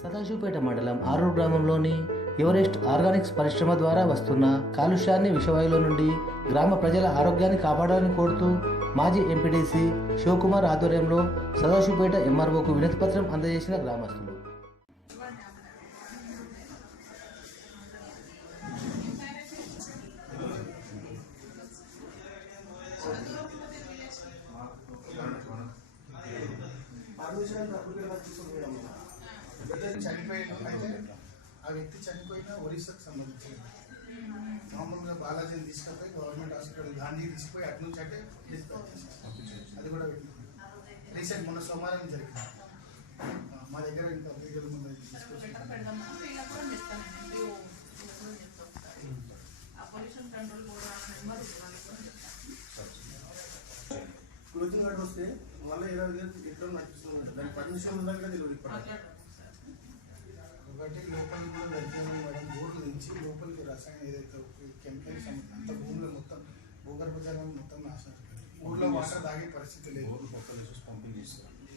సదాశివపేట మండలం ఆరూరు గ్రామంలోని Everest Organics పరిశ్రమ ద్వారా వస్తున్న కాలుష్యాన్ని విషవాయువుల నుండి గ్రామ ప్రజల ఆరోగ్యాన్ని కాపాడాలని కోరుతూ మాజీ ఎంపీటీసీ శివకుమార్ ఆధ్వర్యంలో సదాశివపేట ఎంఆర్ఓకు వినతిపత్రం అందజేసిన గ్రామస్తులు. చనిపోయిన ఆ వ్యక్తి చనిపోయిన ఒరిస్సాకు సంబంధించిన మామూలుగా బాలాజీని తీసుకుపోయి గవర్నమెంట్ హాస్పిటల్ గాంధీ తీసుకుపోయి అటు నుంచి అంటే అది కూడా రీసెంట్ మొన్న సోమవారం జరిగింది. మా దగ్గర ఇంకా వీడియోల ముందు క్లోజింగ్ ఆర్డర్ వస్తే మళ్ళీ 20,000 ఎక్కడ నడుపుతున్నాడు. దాని పర్మిషన్ ఉందా కూడా తెలియదు. ఒకటి లోపలికి కూడా వెళ్తున్నాం మేడం. బోర్డులు నుంచి లోపలికి రసాయనం ఏదైతే కెమికల్స్ అంత భూమిలో మొత్తం భూగర్భ జలం మొత్తం నాశనం. ఊళ్ళో వాటర్ తాగే పరిస్థితి లేదు.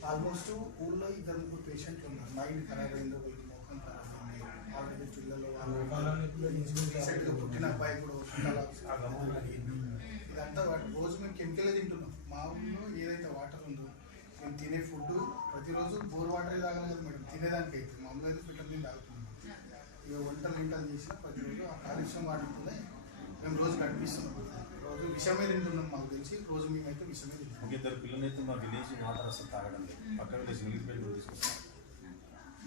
ఆల్మోస్ట్ ఊళ్ళో 2-3 పేషెంట్లు ఉన్నారు. మైండ్ ఖరాబ్ అయిందో వాళ్ళకి మోకం ఖరాబ్ అయింది. ఆల్రెడీ పిల్లలు రీసెంట్గా పుట్టిన అబ్బాయి కూడా ఇదంతా రోజు మేము కెమికలే తింటున్నాం. మా ఊళ్ళో ఏదైతే వాటర్ ఉందో మేము తినే ఫుడ్ ప్రతిరోజు బోర్ వాటరే తాగలేదు కదా మేడం. తినేదానికి అయితే మామూలుగా అయితే ఫిల్టర్ నీళ్ళు తాగుతున్నాం. ఇక వంటలు చేసిన ప్రతిరోజు ఆ కాలుష్యం వాటితోనే మేము రోజు నడిపిస్తున్నాం. రోజు విషమే తింటున్నాం. మాకు తెలిసి రోజు మేమైతే విషమే తింటున్నాం. 2 పిల్లలైతే మా విలేజ్ వాటర్ అసలు తాగడం లేదు. పక్కన విలేజ్ మిగిలిపోయి కూడా తీసుకొస్తాం.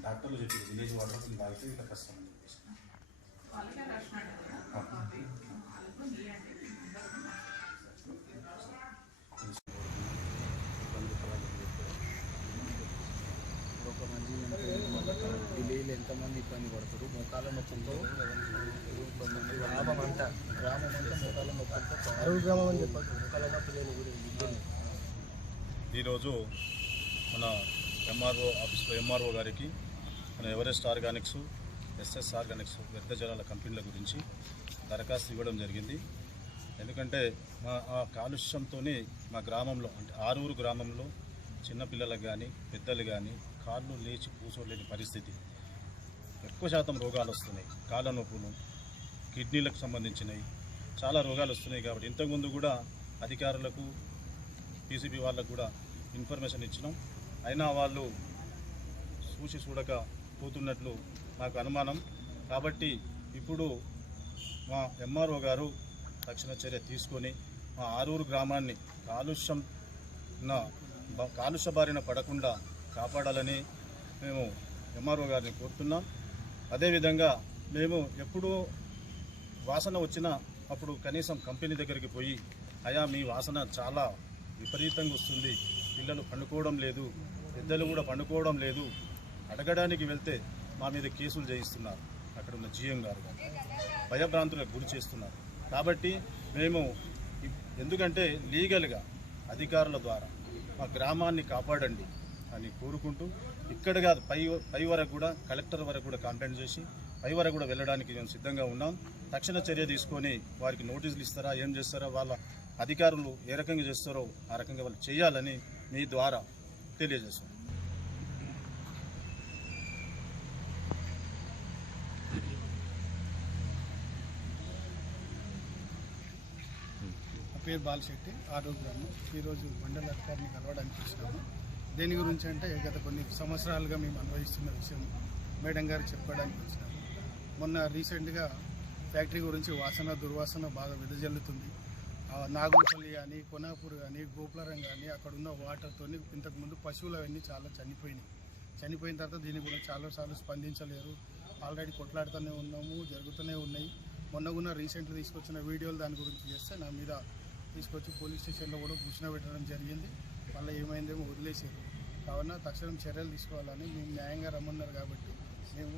డాక్టర్లు చెప్పారు విలేజ్ వాటర్ కొన్ని తాగితే ఇట్లా కష్టం అని చెప్పేసి. విలేజ్లో ఎంతమంది ఇబ్బంది పడతారు. మోకాల నొప్పులతో కొంతమంది గ్రామం అంతా మోకాల నొప్పులతో అరువు గ్రామం అని చెప్పారు. మోకాల నొప్పులు ఈరోజు మన ఎంఆర్ఓ ఆఫీస్లో ఎంఆర్ఓ గారికి మన ఎవరెస్ట్ ఆర్గానిక్స్, ఎస్ఎస్ ఆర్గానిక్స్ వ్యర్థ జలాల కంపెనీల గురించి దరఖాస్తు ఇవ్వడం జరిగింది. ఎందుకంటే ఆ కాలుష్యంతోనే మా గ్రామంలో అంటే ఆరూరు గ్రామంలో చిన్నపిల్లలకు కానీ పెద్దలు కానీ కాళ్ళు లేచి కూర్చోలేని పరిస్థితి. ఎక్కువ శాతం రోగాలు వస్తున్నాయి. కాళ్ళ నొప్పులు, కిడ్నీలకు సంబంధించినవి చాలా రోగాలు వస్తున్నాయి. కాబట్టి ఇంతకుముందు కూడా అధికారులకు పీసీబీ వాళ్ళకు కూడా ఇన్ఫర్మేషన్ ఇచ్చినాం. అయినా వాళ్ళు చూడక పోతున్నట్లు నాకు అనుమానం. కాబట్టి ఇప్పుడు మా ఎంఆర్ఓ గారు తక్షణ చర్య తీసుకొని మా ఆరూరు గ్రామాన్ని కాలుష్య బారిన పడకుండా కాపాడాలని మేము ఎంఆర్ఓ గారిని కోరుతున్నాం. అదేవిధంగా మేము ఎప్పుడూ వాసన వచ్చినా అప్పుడు కనీసం కంపెనీ దగ్గరికి పోయి అయా మీ వాసన చాలా విపరీతంగా వస్తుంది, పిల్లలు పండుకోవడం లేదు, పెద్దలు కూడా పండుకోవడం లేదు అడగడానికి వెళ్తే మా మీద కేసులు చేయిస్తున్నారు. అక్కడ ఉన్న జీఎం గారు భయభ్రాంతులకు గురి చేస్తున్నారు. కాబట్టి మేము ఎందుకంటే లీగల్గా అధికారుల ద్వారా మా గ్రామాన్ని కాపాడండి అని కోరుకుంటూ ఇక్కడ కాదు పై వరకు కూడా కలెక్టర్ వరకు కూడా కంప్లైంట్ చేసి పై వరకు కూడా వెళ్ళడానికి మేము సిద్ధంగా ఉన్నాం. తక్షణ చర్య తీసుకొని వారికి నోటీసులు ఇస్తారా, ఏం చేస్తారో వాళ్ళ అధికారులు ఏ రకంగా చేస్తారో ఆ రకంగా వాళ్ళు చేయాలని మీ ద్వారా తెలియజేస్తాం. పేరు బాలశెట్టి, ఆరూరు గ్రామం. ఈరోజు మండల అధికారిని కలవడానికి వచ్చినాము. దేని గురించి అంటే గత కొన్ని సంవత్సరాలుగా మేము అనుభవిస్తున్న విషయం మేడం గారు చెప్పడానికి వచ్చినాము. మొన్న రీసెంట్గా ఫ్యాక్టరీ గురించి దుర్వాసన బాగా వెదజల్లుతుంది. నాగులపల్లి కానీ, కొనాపూర్ కానీ, గోపురం కానీ అక్కడ ఉన్న వాటర్తో ఇంతకుముందు పశువులు అవన్నీ చాలా చనిపోయిన తర్వాత దీన్ని కూడా చాలాసార్లు స్పందించలేరు. ఆల్రెడీ కొట్లాడుతూనే ఉన్నాము, జరుగుతూనే ఉన్నాయి. మొన్న కూడా రీసెంట్గా తీసుకొచ్చిన వీడియోలు దాని గురించి చేస్తే నా మీద తీసుకొచ్చి పోలీస్ స్టేషన్లో కూడా కూర్చోబెట్టడం జరిగింది. మళ్ళీ ఏమైందేమో వదిలేసారు. కావున తక్షణం చర్యలు తీసుకోవాలని మేము న్యాయంగా రమ్మన్నారు. కాబట్టి మేము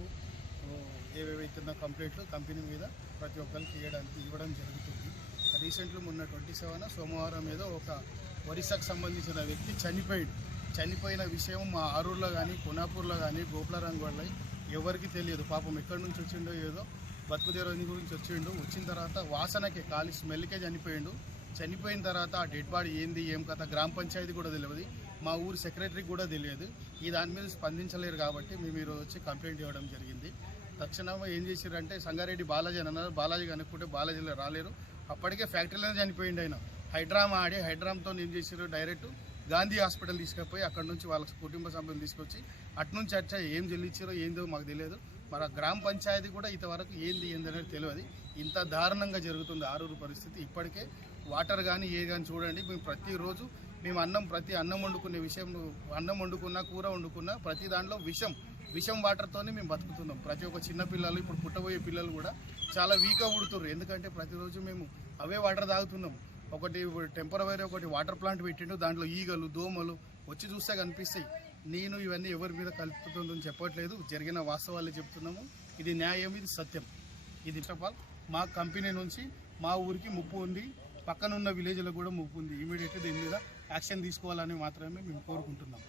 ఏవేవైతున్న కంప్లైంట్లు కంపెనీ మీద ప్రతి ఒక్కరికి ఇవ్వడం జరుగుతుంది. రీసెంట్లీ మొన్న 27 సోమవారం మీద ఒక ఒరిస్సాకు సంబంధించిన వ్యక్తి చనిపోయిన విషయం మా ఆరూరులో కానీ, కొనాపూర్లో కానీ, గోపురంగోళ్ళ ఎవరికి తెలియదు. పాపం ఎక్కడి నుంచి వచ్చిండో ఏదో బతుకుదేరోని గురించి వచ్చిన తర్వాత వాసనకే స్మెల్కే చనిపోయిన తర్వాత ఆ డెడ్ బాడీ ఏంది ఏం కథ గ్రామ పంచాయతీ కూడా తెలియదు. మా ఊరు సెక్రటరీకి కూడా తెలియదు. ఈ దాని మీద స్పందించలేరు కాబట్టి మేము ఈరోజు వచ్చి కంప్లైంట్ ఇవ్వడం జరిగింది. తక్షణం ఏం చేశారంటే సంగారెడ్డి బాలాజీ అని అన్నారు. బాలాజీ కనుక్కుంటే బాలాజీలో రాలేరు. అప్పటికే ఫ్యాక్టరీలోనే చనిపోయింది ఆయన. హైడ్రామా ఆడి హైడ్రామ్తో ఏం చేశారు, డైరెక్ట్ గాంధీ హాస్పిటల్ తీసుకుపోయి అక్కడ నుంచి వాళ్ళ కుటుంబ సభ్యులు తీసుకొచ్చి అట్నుంచి వచ్చా ఏం చెల్లించారో ఏందో మాకు తెలియదు. మరి ఆ గ్రామ పంచాయతీ కూడా ఇంతవరకు ఏంది అనేది తెలియదు. ఇంత దారుణంగా జరుగుతుంది ఆరూరు పరిస్థితి. ఇప్పటికే వాటర్ కానీ ఏ కానీ చూడండి, మేము ప్రతిరోజు మేము అన్నం వండుకునే విషయం, అన్నం వండుకున్నా కూర వండుకున్నా ప్రతి దాంట్లో విషం వాటర్తోనే మేము బతుకుతున్నాం. ప్రతి ఒక్క చిన్న పిల్లలు, ఇప్పుడు పుట్టబోయే పిల్లలు కూడా చాలా వీక్గా పుడుతున్నారు. ఎందుకంటే ప్రతిరోజు మేము అవే వాటర్ తాగుతున్నాం. ఒకటి టెంపరవరీ ఒకటి వాటర్ ప్లాంట్ పెట్టిండు, దాంట్లో ఈగలు దోమలు వచ్చి చూస్తే కనిపిస్తాయి. నేను ఇవన్నీ ఎవరి మీద కలుపుతుందని చెప్పట్లేదు, జరిగిన వాస్తవాలే చెప్తున్నాము. ఇది న్యాయం, ఇది సత్యం. ఇది మా కంపెనీ నుంచి మా ఊరికి ముప్పు ఉంది, పక్కనున్న విలేజ్లకు కూడా ముప్పు ఉంది. ఇమీడియట్గా దీని మీద యాక్షన్ తీసుకోవాలని మాత్రమే మేము కోరుకుంటున్నాం.